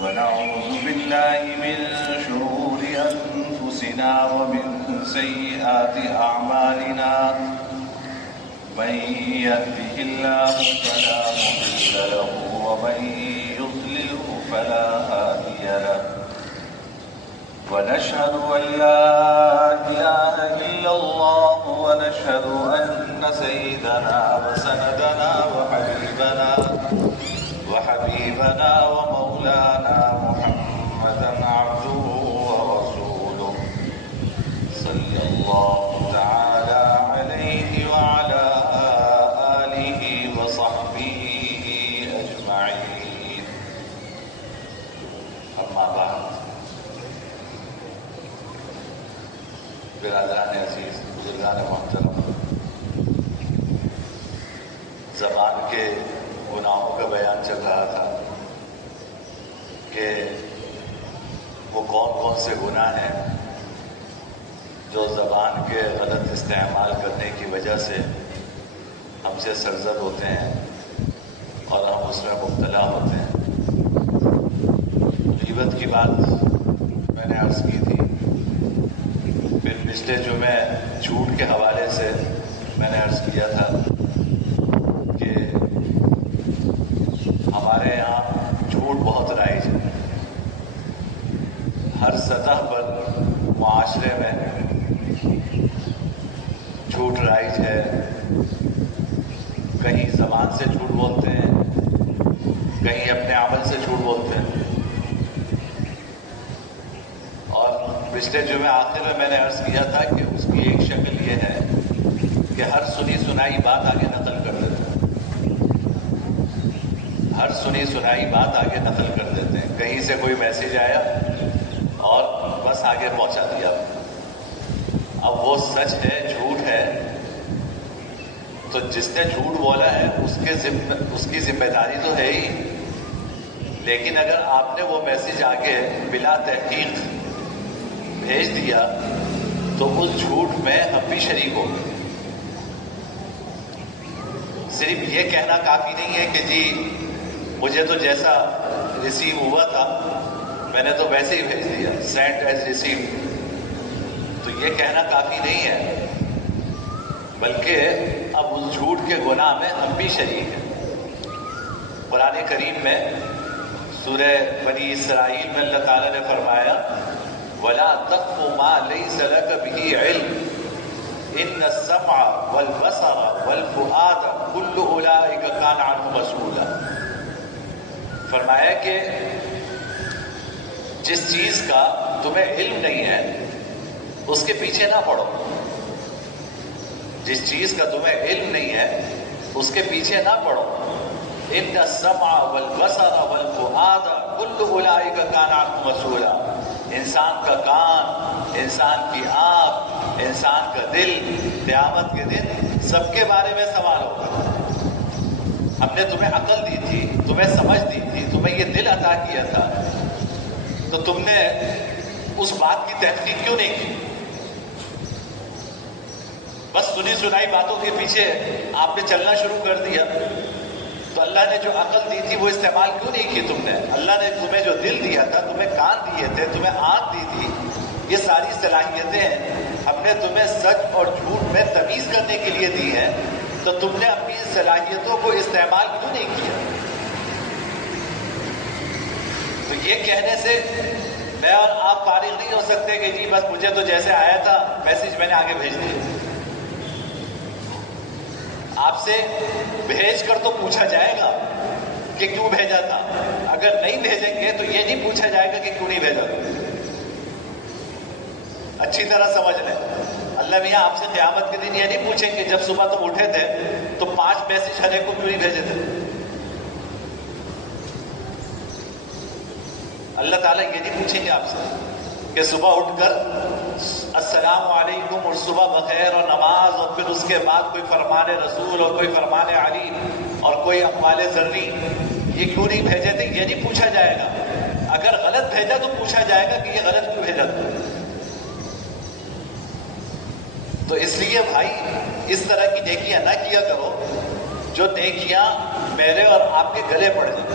ونعوذ بالله من شرور أنفسنا ومن سيئات أعمالنا من يهده الله فلا مضل له ومن يضلله فلا هادي له ونشهد أن لا إله إلا الله ونشهد أن سيدنا وسندنا وحبيبنا ومولانا محمدا عبده ورسوله صلى الله تعالى عليه وعلى آله وصحبه أجمعين أما بعد برادران عزیز، بزرگان محترم، زبان کے گناہوں کا بیان چل رہا تھا کہ وہ کون کون سے گناہ ہیں جو زبان کے غلط استعمال کرنے کی وجہ سے ہم سے سرزد ہوتے ہیں اور ہم اس میں مبتلا ہوتے ہیں۔ غیبت کی بات میں نے عرض کی تھی، پھر پچھلے جمعے جھوٹ کے حوالے سے میں نے عرض کیا تھا کہ ہمارے یہاں جھوٹ بہت رائج ہے، ہر سطح پر معاشرے میں جھوٹ رائج ہے۔ کہیں زبان سے جھوٹ بولتے ہیں، کہیں اپنے عمل سے جھوٹ بولتے ہیں۔ اور پچھلے جمعے آخر میں نے عرض کیا تھا کہ اس کی ایک شکل یہ ہے کہ ہر سنی سنائی بات آگے نقل کر دیتے ہیں، ہر سنی سنائی بات آگے نقل کر دیتے ہیں۔ کہیں سے کوئی میسیج آیا اور بس آگے پہنچا دیا۔ اب وہ سچ ہے جھوٹ ہے تو جس نے جھوٹ بولا ہے اس کی ذمہ داری تو ہے ہی، لیکن اگر آپ نے وہ میسیج آگے بلا تحقیق بھیج دیا تو اس جھوٹ میں ہم بھی شریک ہوں گے۔ صرف یہ کہنا کافی نہیں ہے کہ جی مجھے تو جیسا ریسیو ہوا تھا میں نے تو ویسے ہی بھیج دیا، سینڈ ایز ریسیو، تو یہ کہنا کافی نہیں ہے، بلکہ اب اس جھوٹ کے گناہ میں ہم بھی شریک ہیں۔ قرآن کریم میں سورہ بنی اسرائیل میں اللہ تعالیٰ نے فرمایا وَلَا تَقْفُ مَا لَيْسَ لَكَ بِهِ عِلْمٌ إِنَّ السَّمْعَ وَالْبَصَرَ وَالْفُؤَادَ كُلُّ أُولَئِكَ كَانَ عَنْهُ مسؤولا۔ فرمایا کہ جس چیز کا تمہیں علم نہیں ہے اس کے پیچھے نہ پڑو، جس چیز کا تمہیں علم نہیں ہے اس کے پیچھے نہ پڑو۔ إِنَّ السَّمْعَ وَالْبَصَرَ وَالْفُؤَادَ كُلُّ أُولَئِكَ كَانَ عَنْهُ مسؤولا۔ انسان کا کان، انسان کی آنکھ، انسان کا دل قیامت کے دن سب کے بارے میں سوال ہوگا۔ ہم نے تمہیں عقل دی تھی، تمہیں سمجھ دی تھی، تمہیں یہ دل عطا کیا تھا، تو تم نے اس بات کی تحقیق کیوں نہیں کی؟ بس سنی سنائی باتوں کے پیچھے آپ نے چلنا شروع کر دیا۔ تو اللہ نے جو عقل دی تھی وہ استعمال کیوں نہیں کی تم نے؟ اللہ نے تمہیں جو دل دیا تھا، تمہیں کان دیے تھے، تمہیں آنکھ دی تھی، یہ ساری صلاحیتیں ہم نے تمہیں سچ اور جھوٹ میں تمیز کرنے کے لیے دی ہیں، تو تم نے اپنی صلاحیتوں کو استعمال کیوں نہیں کیا؟ تو یہ کہنے سے میں اور آپ فارغ نہیں ہو سکتے کہ جی بس مجھے تو جیسے آیا تھا میسج میں نے آگے بھیج دیا۔ آپ سے بھیج کر تو پوچھا جائے گا کہ کیوں بھیجا تھا، اگر نہیں بھیجیں گے تو یہ نہیں پوچھا جائے گا کہ کیوں نہیں بھیجا تھا۔ اچھی طرح سمجھ لیں، اللہ میاں آپ سے قیامت کے دن یہ نہیں پوچھیں گے جب صبح تم اٹھے تھے تو 5 میسج ہر ایک کو کیوں نہیں بھیجے تھے۔ اللہ تعالیٰ یہ نہیں پوچھیں گے آپ سے کہ صبح اٹھ کر السلام علیکم اور صبح بخیر اور نماز اور پھر اس کے بعد کوئی فرمان رسول اور کوئی فرمان علی اور کوئی اقوال ذری یہ کیوں نہیں بھیجے تھے، یہ نہیں پوچھا جائے گا۔ اگر غلط بھیجا تو پوچھا جائے گا کہ یہ غلط کیوں بھیجا تھا۔ تو اس لیے بھائی اس طرح کی نیکیاں نہ کیا کرو جو نیکیاں میرے اور آپ کے گلے پڑ جائیں۔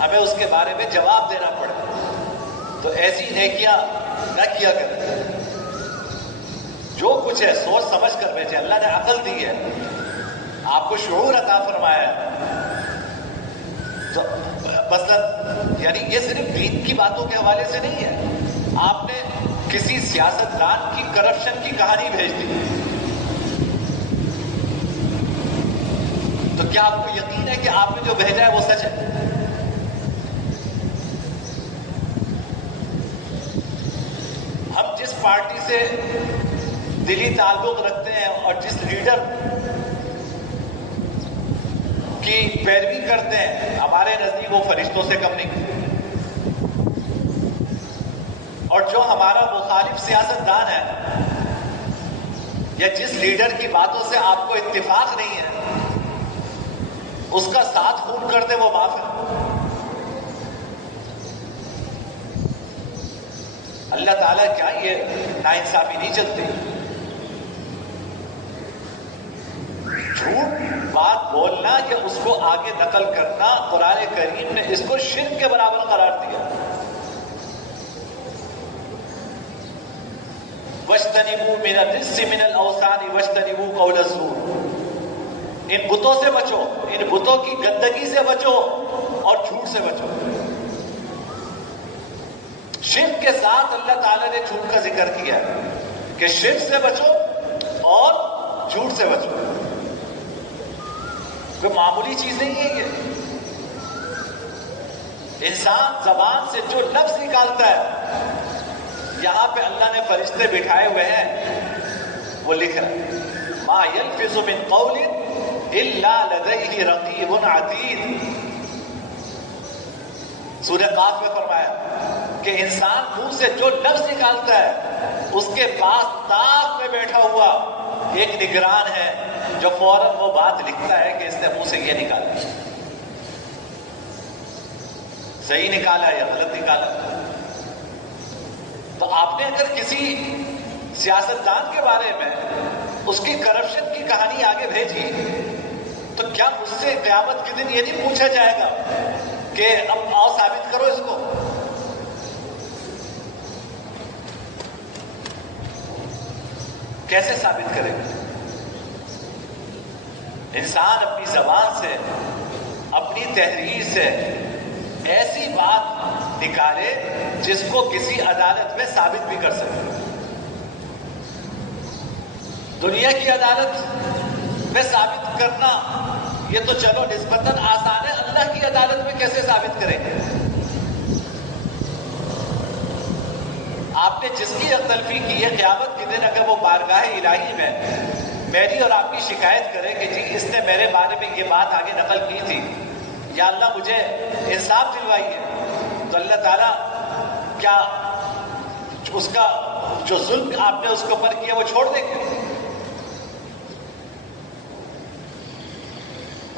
ہمیں ہمیں اس کے بارے میں جواب دینا پڑے. تو ایسی نیکیاں نہ کیا کریں. جو کچھ ہے سوچ سمجھ کر بیٹھے. اللہ نے عقل دی ہے, آپ کو شعور عطا فرمایا ہے. تو مثلا یعنی یہ صرف دین کی باتوں کے حوالے سے نہیں ہے. آپ نے کسی سیاستدان کی کرپشن کی کہانی بھیج دی, تو کیا آپ کو یقین ہے کہ آپ نے جو بھیجا ہے وہ سچ ہے؟ ہم جس پارٹی سے دلی تعلق رکھتے ہیں اور جس لیڈر کی پیروی کرتے ہیں, ہمارے نزدیک وہ فرشتوں سے کم نہیں. اور جو ہمارا مخالف سیاستدان ہے یا جس لیڈر کی باتوں سے آپ کو اتفاق نہیں ہے, اس کا ساتھ خون کر دے وہ معاف ہے. اللہ تعالیٰ کیا یہ ناانصافی نہیں چلتی؟ جھوٹ بات بولنا یا اس کو آگے نقل کرنا, قرآن کریم نے اس کو شرک کے برابر قرار دیا. وَاجْتَنِبُوا مِنَ الرِّجْسِ مِنَ الْأَوْثَانِ وَاجْتَنِبُوا قَوْلَ الزُّورِ. ان بتوں سے بچو, ان بتوں کی گندگی سے بچو اور جھوٹ سے بچو. شرک کے ساتھ اللہ تعالیٰ نے جھوٹ کا ذکر کیا کہ شرک سے بچو اور جھوٹ سے بچو. کوئی معمولی چیز نہیں ہے یہ. انسان زبان سے جو لفظ نکالتا ہے, یہاں پہ اللہ نے فرشتے بٹھائے ہوئے ہیں, وہ لکھ رہا ہے ما يلفظ من قول الا لديه رقیب عتید. سورہ قاف میں فرمایا کہ انسان منہ سے جو لفظ نکالتا ہے اس کے پاس طاق میں بیٹھا ہوا ایک نگران ہے جو فوراً وہ بات لکھتا ہے کہ اس نے منہ سے یہ نکالا, صحیح نکالا یا غلط نکالا. تو آپ نے اگر کسی سیاستدان کے بارے میں اس کی کرپشن کی کہانی آگے بھیجی, تو کیا مجھ سے قیامت کے دن یہ نہیں پوچھا جائے گا کہ اب آؤ ثابت کرو اس کو؟ کیسے ثابت کرے گا؟ انسان اپنی زبان سے, اپنی تحریر سے ایسی بات نکالے جس کو کسی عدالت میں ثابت بھی کر سکے. دنیا کی عدالت میں ثابت کرنا یہ تو چلو نسبتاً آسان ہے, اللہ کی عدالت میں کیسے ثابت کریں گے؟ آپ نے جس کی تلفی کی ہے, قیامت کے دن اگر وہ بارگاہ الہی میں میری اور آپ کی شکایت کرے کہ جی اس نے میرے بارے میں یہ بات آگے نقل کی تھی, یا اللہ مجھے انصاف دلوائیے, تو اللہ تعالیٰ کیا اس کا جو ظلم آپ نے اس کے اوپر کیا وہ چھوڑ دیں گے؟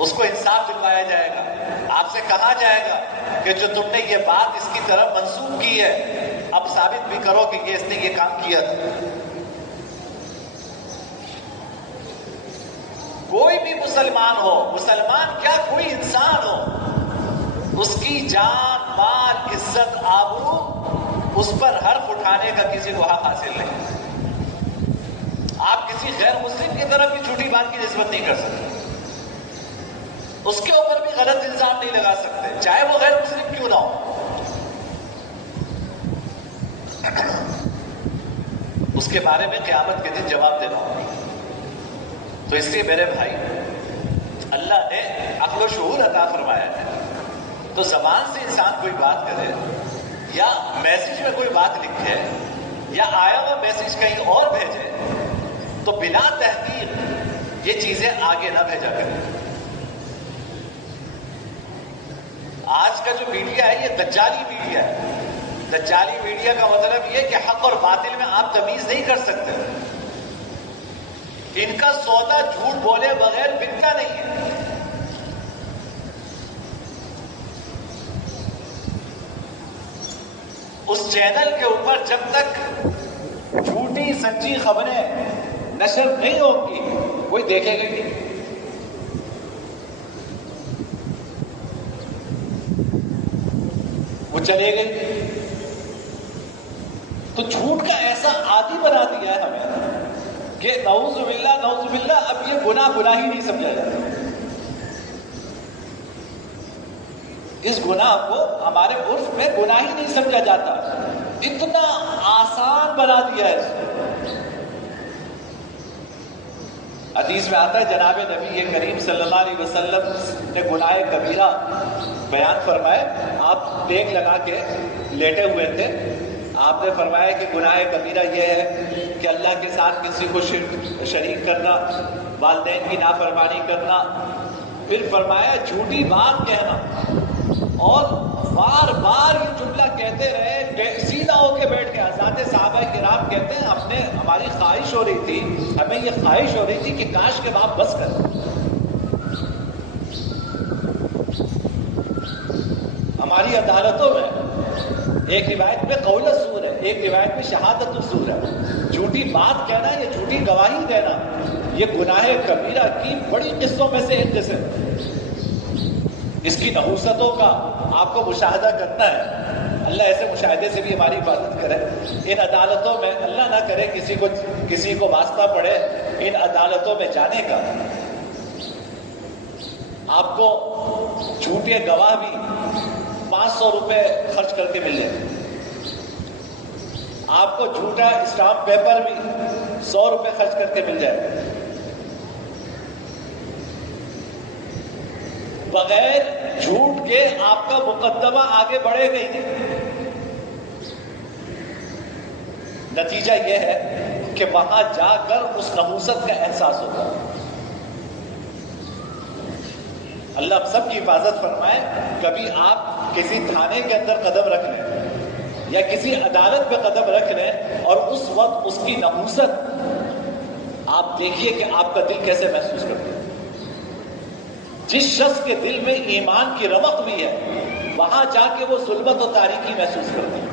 اس کو انصاف دلوایا جائے گا. آپ سے کہا جائے گا کہ جو تم نے یہ بات اس کی طرف منسوخ کی ہے, اب ثابت بھی کرو کہ اس نے یہ کام کیا تھا. کوئی بھی مسلمان ہو, مسلمان کیا کوئی انسان ہو, اس کی جان, مال, عزت, آبرو, اس پر حرف اٹھانے کا کسی کو حق حاصل نہیں. آپ کسی غیر مسلم کی طرف بھی جھوٹی بات کی نسبت نہیں کر سکتے, اس کے اوپر بھی غلط الزام نہیں لگا سکتے, چاہے وہ غیر مسلم کیوں نہ ہو. اس کے بارے میں قیامت کے دن جواب دینا ہوگا. تو اس لیے میرے بھائی, اللہ نے عقل و شعور عطا فرمایا ہے, تو زبان سے انسان کوئی بات کرے یا میسج میں کوئی بات لکھے یا آیا ہوا میسج کہیں اور بھیجے, تو بلا تحقیق یہ چیزیں آگے نہ بھیجا کریں. آج کا جو میڈیا ہے یہ دجالی میڈیا ہے. دجالی میڈیا کا مطلب یہ کہ حق اور باطل میں آپ تمیز نہیں کر سکتے. ان کا سودا جھوٹ بولے بغیر بکتا نہیں ہے. اس چینل کے اوپر جب تک جھوٹی سچی خبریں نشر نہیں ہوگی کوئی دیکھے گا نہیں. وہ چلے گئے. تو جھوٹ کا ایسا عادی بنا دیا ہے ہمیں کہ نعوذ باللہ اب یہ گناہ ہی نہیں سمجھا جاتا. اس گناہ کو ہمارے عرف میں گناہ ہی نہیں سمجھا جاتا. اتنا آسان بنا دیا ہے اس کو. حدیث میں آتا ہے جناب نبی کریم صلی اللہ علیہ وسلم نے گناہ کبیرہ بیان فرمائے. آپ ٹیک لگا کے لیٹے ہوئے تھے. آپ نے فرمایا کہ گناہ کبیرہ یہ ہے کہ اللہ کے ساتھ کسی کو شریک کرنا، والدین کی نافرمانی کرنا. پھر فرمایا جھوٹی بات کہنا. اور بار بار یہ جملہ کہتے رہے، سیدھا ہو کے بیٹھ کے. حضرات صحابہ کرام کہتے ہیں ہماری خواہش ہو رہی تھی، ہمیں یہ خواہش ہو رہی تھی کہ کاش کے باپ بس کر. ہماری عدالتوں میں ایک روایت میں قول الزور ہے، ایک روایت میں شہادت الزور ہے. جھوٹی بات کہنا یا جھوٹی گواہی دینا یہ گناہ کبیرہ کی بڑی قسموں میں سے ایک قسم. اس کی نحوستوں کا آپ کو مشاہدہ کرنا ہے. اللہ ایسے مشاہدے سے بھی ہماری حفاظت کرے. ان عدالتوں میں اللہ نہ کرے کسی کو واسطہ پڑے ان عدالتوں میں جانے کا. آپ کو جھوٹے گواہ بھی 500 روپے خرچ کر کے مل جائے. آپ کو جھوٹا اسٹامپ پیپر بھی 100 روپے خرچ کر کے مل جائے. بغیر جھوٹ کے آپ کا مقدمہ آگے بڑھے گا ہی نہیں. نتیجہ یہ ہے کہ وہاں جا کر اس نحوست کا احساس ہوگا. اللہ ہم سب کی حفاظت فرمائے. کبھی آپ کسی تھانے کے اندر قدم رکھ لیں یا کسی عدالت پہ قدم رکھ لیں اور اس وقت اس کی نحوست آپ دیکھیے کہ آپ کا دل کیسے محسوس کرتے ہیں. جس شخص کے دل میں ایمان کی رمق بھی ہے وہاں جا کے وہ ظلمت و تاریکی محسوس کرتے ہیں.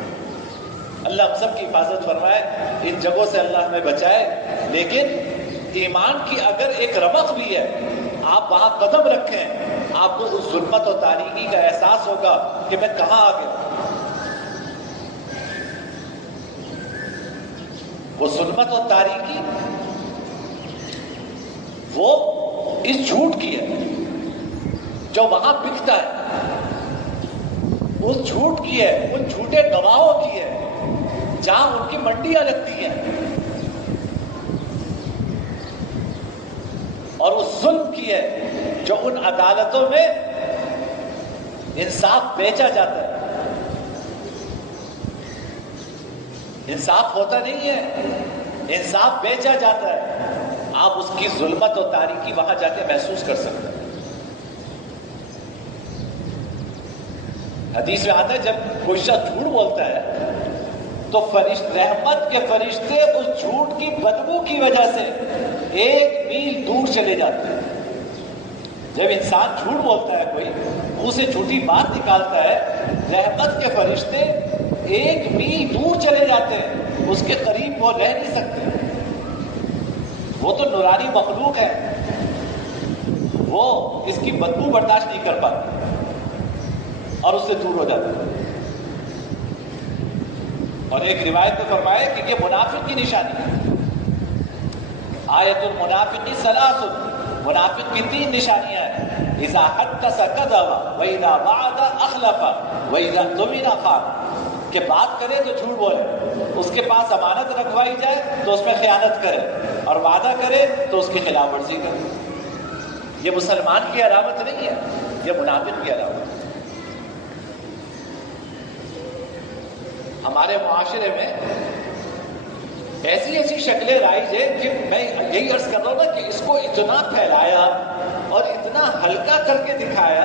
اللہ ہم سب کی حفاظت فرمائے. ان جگہوں سے اللہ ہمیں بچائے. لیکن ایمان کی اگر ایک رمق بھی ہے آپ وہاں قدم رکھیں آپ کو اس ظلمت و تاریکی کا احساس ہوگا کہ میں کہاں آ گیا. وہ ظلمت و تاریکی وہ اس جھوٹ کی ہے جو وہاں بکتا ہے. اس جھوٹ کی ہے، ان جھوٹے گواہوں کی ہے جہاں ان کی منڈیاں لگتی ہیں. اور اس ظلم کی ہے جو ان عدالتوں میں انصاف بیچا جاتا ہے. انصاف ہوتا نہیں ہے، انصاف بیچا جاتا ہے. آپ اس کی ظلمت و تاریکی وہاں جا کے محسوس کر سکتے ہیں. حدیث میں آتا ہے جب کوئی شخص جھوٹ بولتا ہے تو رحمت کے فرشتے اس جھوٹ کی بدبو کی وجہ سے 1 میل دور چلے جاتے ہیں. جب انسان جھوٹ بولتا ہے کوئی منہ سے جھوٹی بات نکالتا ہے رحمت کے فرشتے 1 میل دور چلے جاتے ہیں. اس کے قریب وہ رہ نہیں سکتے. وہ تو نورانی مخلوق ہے، وہ اس کی بدبو برداشت نہیں کر پاتے اور اس سے دور ہو جاتے ہیں. اور ایک روایت میں فرمایا کہ یہ منافق کی نشانی ہے. آیت المنافق ثلاث، منافق کی 3 نشانیاں ہیں. اذا حدث كذب واذا وعد اخلف واذا اؤتمن خان. کہ بات کرے تو جھوٹ بولے، اس کے پاس امانت رکھوائی جائے تو اس میں خیانت کرے، اور وعدہ کرے تو اس کی خلاف ورزی کرے. یہ مسلمان کی علامت نہیں ہے، یہ منافق کی علامت ہے. ہمارے معاشرے میں ایسی شکلیں رائج ہیں کہ میں یہی عرض کر رہا ہوں نا کہ اس کو اتنا پھیلایا اور اتنا ہلکا کر کے دکھایا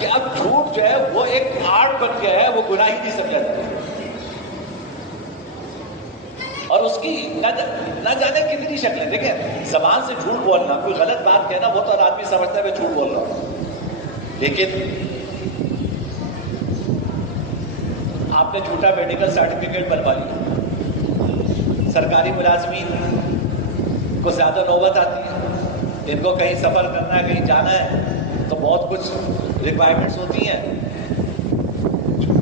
کہ اب جھوٹ جو ہے وہ ایک آرٹ بن گیا ہے، وہ گناہ ہی نہیں سمجھا جاتا. اور اس کی نہ جانے کتنی شکلیں. دیکھیں زبان سے جھوٹ بولنا، کوئی غلط بات کہنا، وہ تو آدمی سمجھتا ہے میں جھوٹ بول رہا ہوں. لیکن آپ نے جھوٹا میڈیکل سرٹیفکیٹ بنوا لیا. سرکاری ملازمین کو زیادہ نوبت آتی ہے، ان کو کہیں سفر کرنا ہے، کہیں جانا ہے تو بہت کچھ ریکوائرمنٹس ہوتی ہیں.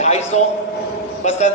250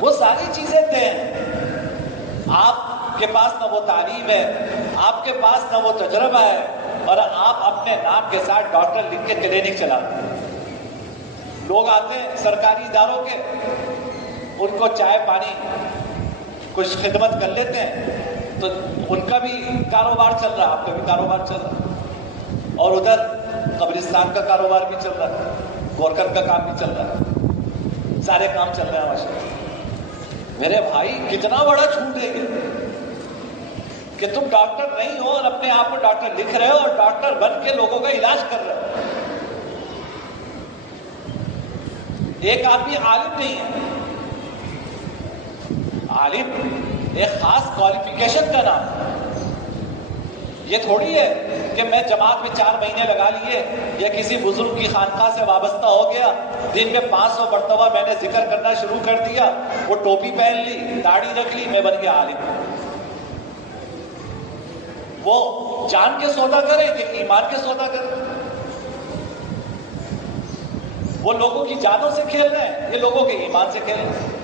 وہ ساری چیزیں دیں. آپ کے پاس نہ وہ تعلیم ہے، آپ کے پاس نہ وہ تجربہ ہے، اور آپ اپنے نام کے ساتھ ڈاکٹر لکھ کے کلینک چلاتے ہیں. لوگ آتے ہیں سرکاری اداروں کے، ان کو چائے پانی کچھ خدمت کر لیتے ہیں تو ان کا بھی کاروبار چل رہا ہے، آپ کا بھی کاروبار چل رہا ہے، اور ادھر قبرستان کا کاروبار بھی چل رہا ہے، گورکر کا کام بھی چل رہا ہے، سارے کام چل رہے ہیں ماشاءاللہ. میرے بھائی کتنا بڑا جھوٹ ہے یہ کہ تم ڈاکٹر نہیں ہو اور اپنے آپ کو ڈاکٹر لکھ رہے ہو اور ڈاکٹر بن کے لوگوں کا علاج کر رہے ہو. ایک آدمی عالم نہیں ہے. عالم ایک خاص کوالیفیکیشن کا نام ہے. یہ تھوڑی ہے کہ میں جماعت میں 4 مہینے لگا لیے یا کسی بزرگ کی خانقاہ سے وابستہ ہو گیا، دن میں 500 مرتبہ میں نے ذکر کرنا شروع کر دیا، وہ ٹوپی پہن لی، داڑھی رکھ لی، میں بن گیا عالم. وہ جان کے سودا کرے کہ ایمان کے سودا کرے؟ وہ لوگوں کی جانوں سے کھیل رہے ہیں، یہ لوگوں کے ایمان سے کھیل رہے ہیں.